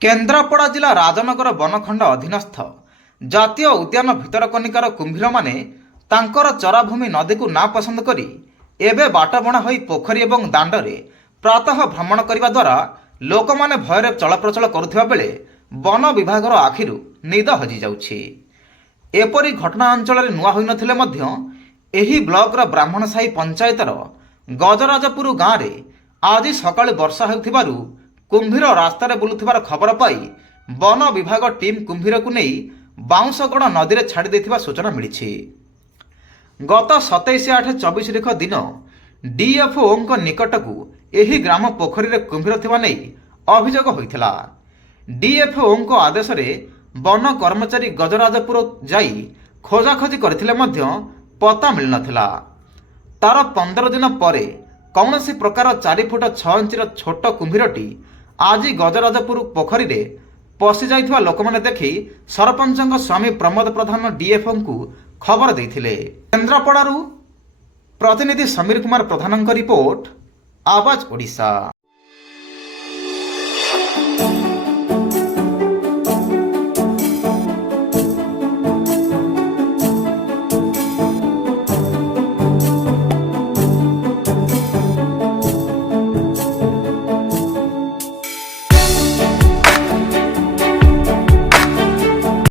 କେନ୍ଦ୍ରାପଡ଼ା ଜିଲ୍ଲା ରାଜନଗର ବନଖଣ୍ଡ ଅଧୀନସ୍ଥ ଜାତୀୟ ଉଦ୍ୟାନ ଭିତରକନିକାର କୁମ୍ଭୀରମାନେ ତାଙ୍କର ଚରାଭୂମି ନଦୀକୁ ନାପସନ୍ଦ କରି ଏବେ ବାଟବଣା ହୋଇ ପୋଖରୀ ଏବଂ ଦାଣ୍ଡରେ ପ୍ରାତଃ ଭ୍ରମଣ କରିବା ଦ୍ୱାରା ଲୋକମାନେ ଭୟରେ ଚଳପ୍ରଚଳ କରୁଥିବା ବେଳେ ବନ ବିଭାଗର ଆଖିରୁ ନିଦ ହଜିଯାଉଛି। ଏପରି ଘଟଣା ଅଞ୍ଚଳରେ ନୂଆ ହୋଇନଥିଲେ ମଧ୍ୟ ଏହି ବ୍ଲକର ବ୍ରାହ୍ମଣସାହି ପଞ୍ଚାୟତର ଗଜରାଜପୁର ଗାଁରେ ଆଜି ସକାଳୁ ବର୍ଷା ହେଉଥିବାରୁ କୁମ୍ଭୀର ରାସ୍ତାରେ ବୁଲୁଥିବାର ଖବର ପାଇ ବନ ବିଭାଗ ଟିମ୍ କୁମ୍ଭୀରକୁ ନେଇ ବାଉଁଶଗଡ଼ ନଦୀରେ ଛାଡ଼ି ଦେଇଥିବା ସୂଚନା ମିଳିଛି। ଗତ 27/8/24 ତାରିଖ ଦିନ ଡିଏଫ୍ଓଙ୍କ ନିକଟକୁ ଏହି ଗ୍ରାମ ପୋଖରୀରେ କୁମ୍ଭୀର ଥିବା ନେଇ ଅଭିଯୋଗ ହୋଇଥିଲା। ଡିଏଫ୍ଓଙ୍କ ଆଦେଶରେ ବନ କର୍ମଚାରୀ ଗଜରାଜପୁର ଯାଇ ଖୋଜାଖୋଜି କରିଥିଲେ ମଧ୍ୟ ପତା ମିଳିନଥିଲା। ତାର 15 ଦିନ ପରେ କୌଣସି ପ୍ରକାର 4 ଫୁଟ 6 ଇଞ୍ଚର ଛୋଟ କୁମ୍ଭୀରଟି ଆଜି ଗଜରାଜପୁର ପୋଖରୀରେ ପଶିଯାଇଥିବା ଲୋକମାନେ ଦେଖି ସରପଞ୍ଚଙ୍କ ସ୍ୱାମୀ ପ୍ରମୋଦ ପ୍ରଧାନ ଡିଏଫ୍ଓଙ୍କୁ ଖବର ଦେଇଥିଲେ। କେନ୍ଦ୍ରାପଡ଼ାରୁ ପ୍ରତିନିଧି ସମୀର କୁମାର ପ୍ରଧାନଙ୍କ ରିପୋର୍ଟ, ଆବାଜ ଓଡ଼ିଶା।